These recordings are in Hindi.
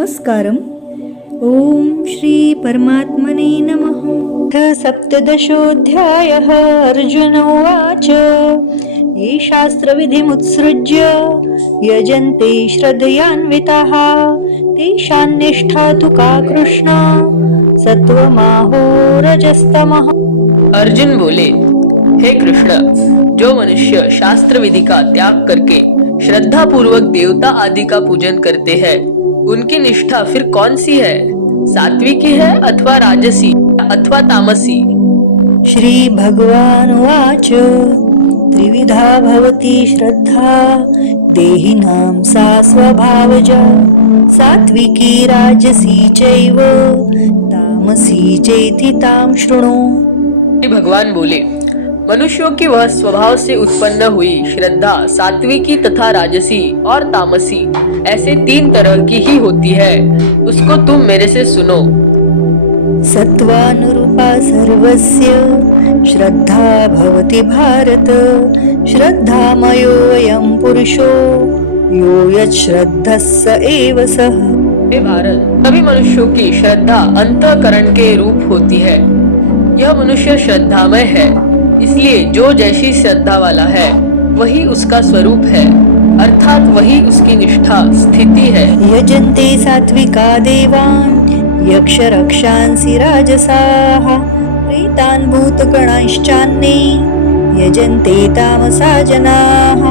नमस्कारम्। ओम श्री परमात्मने नमः। सप्तदशोऽध्यायः। अर्जुन उवाच ये शास्त्रविधिमुत्सृज्य यजन्ते श्रद्धयान्विताः तेषां निष्ठा तु का कृष्ण सत्वमाहो रजस्तमः। अर्जुन बोले, हे कृष्ण, जो मनुष्य शास्त्र विधि का त्याग करके श्रद्धा पूर्वक देवता आदि का पूजन करते हैं, उनकी निष्ठा फिर कौन सी है? सात्विकी है अथवा राजसी अथवा तामसी? श्री भगवानुवाच त्रिविधा भवति श्रद्धा देहिनां सा स्वभावजा सात्विकी राजसी चैव तामसी चेति तां शृणु। भगवान बोले, मनुष्यों की वह स्वभाव से उत्पन्न हुई श्रद्धा सात्विकी तथा राजसी और तामसी ऐसे तीन तरह की ही होती है, उसको तुम मेरे से सुनो। सत्वानुरूपा सर्वस्य श्रद्धा भवति भारत श्रद्धामयोऽयं पुरुषो यो यच्छ्रद्धः स एव सः। हे भारत, सभी मनुष्यों की श्रद्धा अंतःकरण के रूप होती है। यह मनुष्य श्रद्धामय है, इसलिए जो जैसी श्रद्धा वाला है वही उसका स्वरूप है, अर्थात वही उसकी निष्ठा स्थिति है। यजन्ते सात्विका देवान् यक्ष रक्षांसि राजसाः प्रेतान् भूतगणांश्चान्ये यजन्ते तामसा जनाः।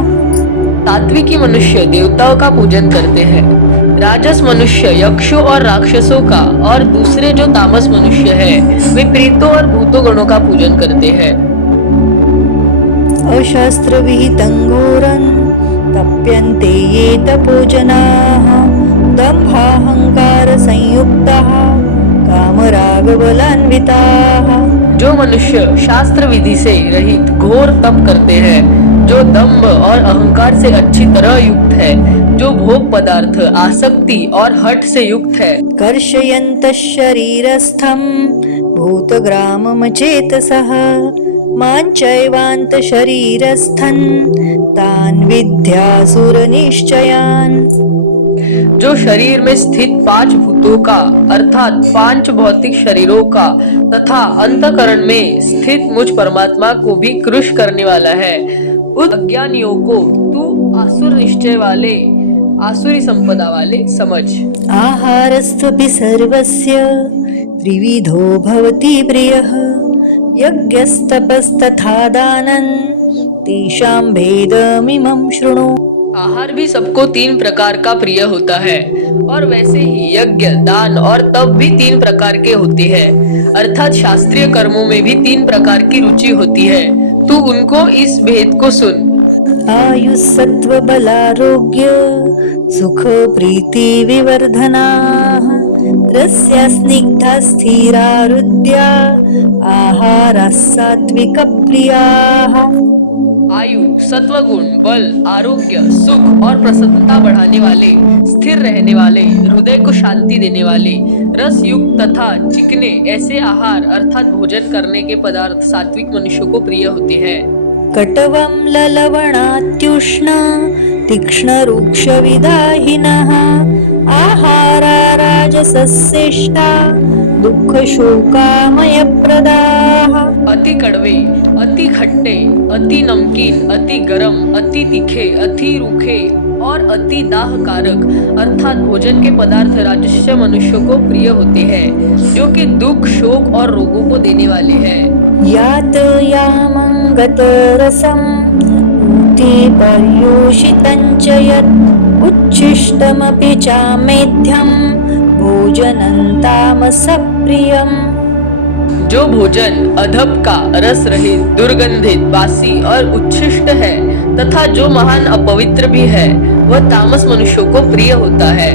सात्विकी मनुष्य देवताओं का पूजन करते हैं, राजस मनुष्य यक्षों और राक्षसों का, और दूसरे जो तामस मनुष्य है वे प्रेतों और भूतों गणों का पूजन करते हैं। अशास्त्र विहितं घोरं तप्यन्ते ये तपोजनाः दम्भाहंकार संयुक्ताः कामरागबलान्विताः। जो मनुष्य शास्त्र विधि से रहित घोर तप करते हैं, जो दंभ और अहंकार से अच्छी तरह युक्त है, जो भोग पदार्थ आसक्ति और हठ से युक्त है, कर्षयन्तः शरीरस्थं भूतग्राममचेतसः माञ्चैवान्त शरीरस्थं तान् विद्यासुरनिश्चयान्। जो शरीर में स्थित पांच भूतों का अर्थात पांच भौतिक शरीरों का तथा अंतःकरण में स्थित मुझ परमात्मा को भी कृश करने वाला है, उन अज्ञानियों को तू आसुर निश्चय वाले आसुरी संपदा वाले समझ। आहारस्त्वपि सर्वस्य त्रिविधो भवति प्रियः यज्ञस्तपस्तथा दानं तेषां भेदमिमं शृणु। आहार भी सबको तीन प्रकार का प्रिय होता है, और वैसे ही यज्ञ, दान और तप भी तीन प्रकार के होते हैं, अर्थात शास्त्रीय कर्मों में भी तीन प्रकार की रुचि होती है। तू उनको इस भेद को सुन। आयुस्सत्व बलारोग्य सुख प्रीति विवर्धनाः रस्या स्निग्धा स्थिरारुद्या आहारः सात्विक प्रियाः। आयु, सत्वगुण, बल, आरोग्य, सुख और प्रसन्नता बढ़ाने वाले, स्थिर रहने वाले, हृदय को शांति देने वाले, रस युक्त तथा चिकने ऐसे आहार अर्थात भोजन करने के पदार्थ सात्विक मनुष्यों को प्रिय होते हैं। कटवं ललवणात्युष्ण तीक्ष्ण रुक्ष विदाहिनः आहारा राजसस्येष्टा दुःख शोकामय प्रदाः। अति कड़वे, अति खट्टे, अति नमकीन, अति गरम, अति तीखे, अति रूखे और अति दाहकारक अर्थात भोजन के पदार्थ राजस्य मनुष्यों को प्रिय होते हैं, जो कि दुख, शोक और रोगों को देने वाले हैं। यात यामंगत रसम ऊते पर्योषितं च यत् उच्छिष्टमपि चामेध्यं भोजनं तामसप्रियम्। जो भोजन अधप का, रस रहित, दुर्गंधित, बासी और उच्छिष्ट है तथा जो महान अपवित्र भी है, वह तामस मनुष्यों को प्रिय होता है।